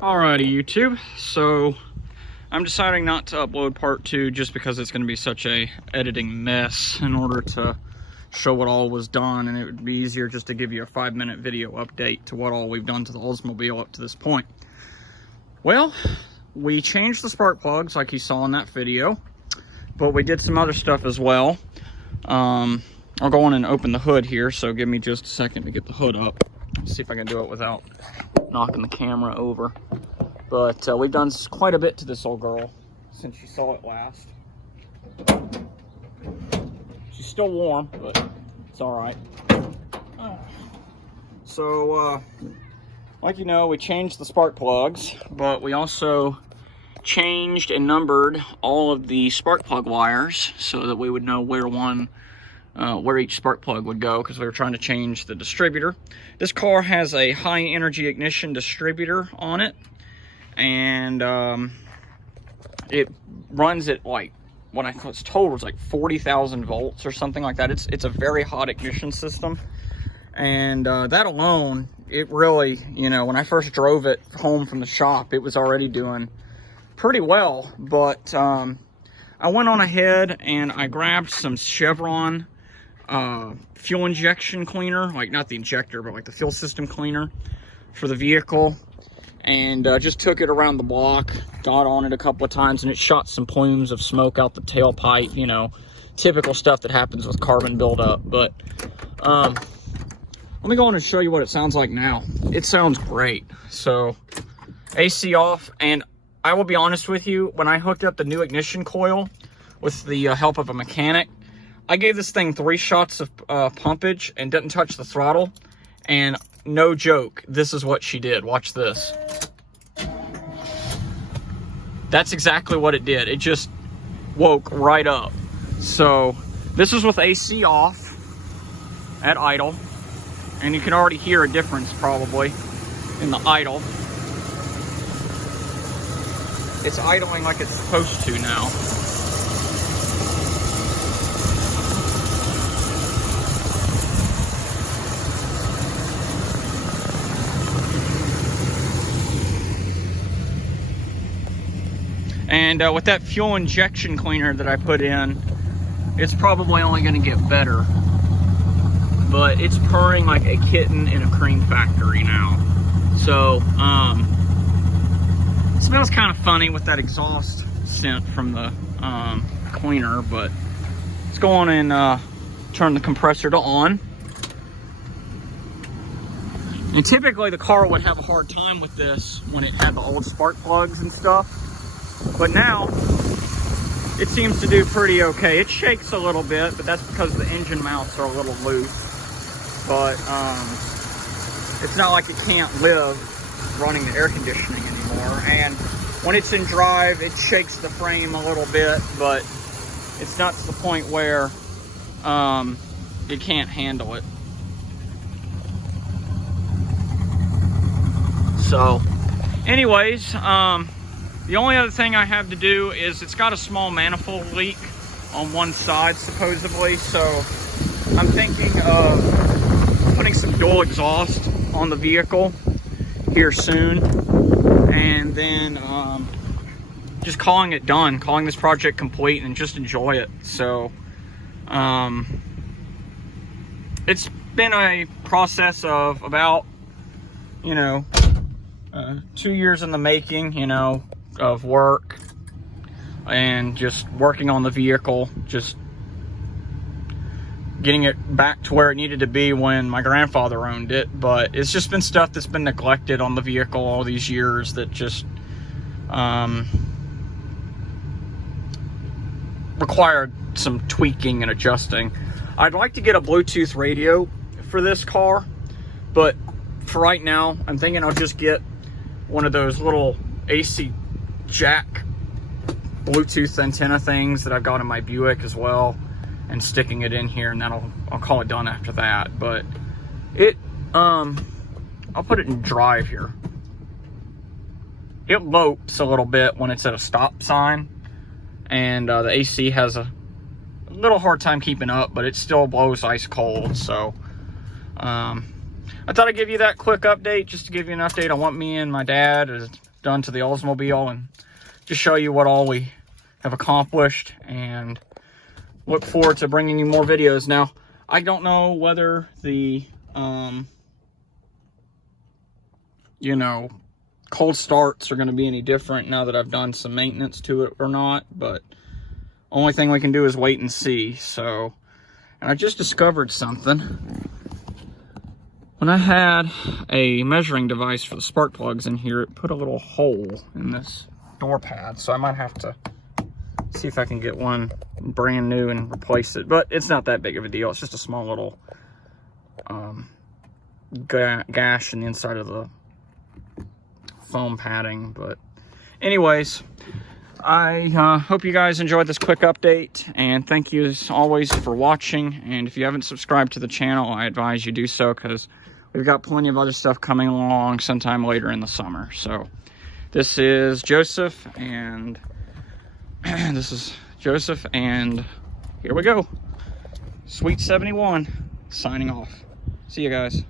Alrighty, YouTube. So I'm deciding not to upload part 2 just because it's going to be such a editing mess in order to show what all was done, and it would be easier just to give you a 5-minute video update to what all we've done to the Oldsmobile up to this point. Well, we changed the spark plugs like you saw in that video, but we did some other stuff as well. I'll go on and open the hood here, so give me just a second to get the hood up. See if I can do it without knocking the camera over. But we've done quite a bit to this old girl since you saw it last. She's still warm, but it's all right. So, like you know, we changed the spark plugs, but we also changed and numbered all of the spark plug wires so that we would know where each spark plug would go, because we were trying to change the distributor. This car has a high energy ignition distributor on it, and it runs at like, what I was told was like 40,000 volts or something like that. It's a very hot ignition system, and that alone, it really, you know, when I first drove it home from the shop, it was already doing pretty well. But I went on ahead and I grabbed some Chevron fuel injection cleaner, like not the injector, but like the fuel system cleaner for the vehicle, and just took it around the block, got on it a couple of times, and it shot some plumes of smoke out the tailpipe, you know, typical stuff that happens with carbon buildup. But let me go on and show you what it sounds like now. It sounds great. So AC off, and I will be honest with you, when I hooked up the new ignition coil with the help of a mechanic, I gave this thing 3 shots of pumpage and didn't touch the throttle, and no joke, this is what she did. Watch this. That's exactly what it did. It just woke right up. So this is with AC off at idle, and you can already hear a difference probably in the idle. It's idling like it's supposed to now. And with that fuel injection cleaner that I put in, it's probably only going to get better. But it's purring like a kitten in a cream factory now. So, it smells kind of funny with that exhaust scent from the cleaner, but let's go on and turn the compressor to on. And typically the car would have a hard time with this when it had the old spark plugs and stuff. But now, it seems to do pretty okay. It shakes a little bit, but that's because the engine mounts are a little loose. But it's not like it can't live running the air conditioning anymore. And when it's in drive, it shakes the frame a little bit, but it's not to the point where it can't handle it. So, anyways, the only other thing I have to do is it's got a small manifold leak on one side, supposedly. So I'm thinking of putting some dual exhaust on the vehicle here soon, and then just calling it done, calling this project complete, and just enjoy it. So it's been a process of about, you know, 2 years in the making, you know, of work and just working on the vehicle, just getting it back to where it needed to be when my grandfather owned it. But it's just been stuff that's been neglected on the vehicle all these years that just required some tweaking and adjusting. I'd like to get a Bluetooth radio for this car, but for right now, I'm thinking I'll just get one of those little AC jack Bluetooth antenna things that I've got in my Buick as well, and sticking it in here, and then I'll call it done after that. But it I'll put it in drive here. It lopes a little bit when it's at a stop sign, and the AC has a little hard time keeping up, but it still blows ice cold. So I thought I'd give you that quick update, just to give you an update on what me and my dad has done to the Oldsmobile, and just show you what all we have accomplished, and look forward to bringing you more videos. Now, I don't know whether the, you know, cold starts are going to be any different now that I've done some maintenance to it or not, but only thing we can do is wait and see. So, and I just discovered something. When I had a measuring device for the spark plugs in here, it put a little hole in this door pad, so I might have to see if I can get one brand new and replace it. But it's not that big of a deal. It's just a small little gash in the inside of the foam padding. But anyways, I hope you guys enjoyed this quick update, and thank you as always for watching. And if you haven't subscribed to the channel, I advise you do so, because we've got plenty of other stuff coming along sometime later in the summer. So this is Joseph, and here we go. Sweet71 signing off. See you guys.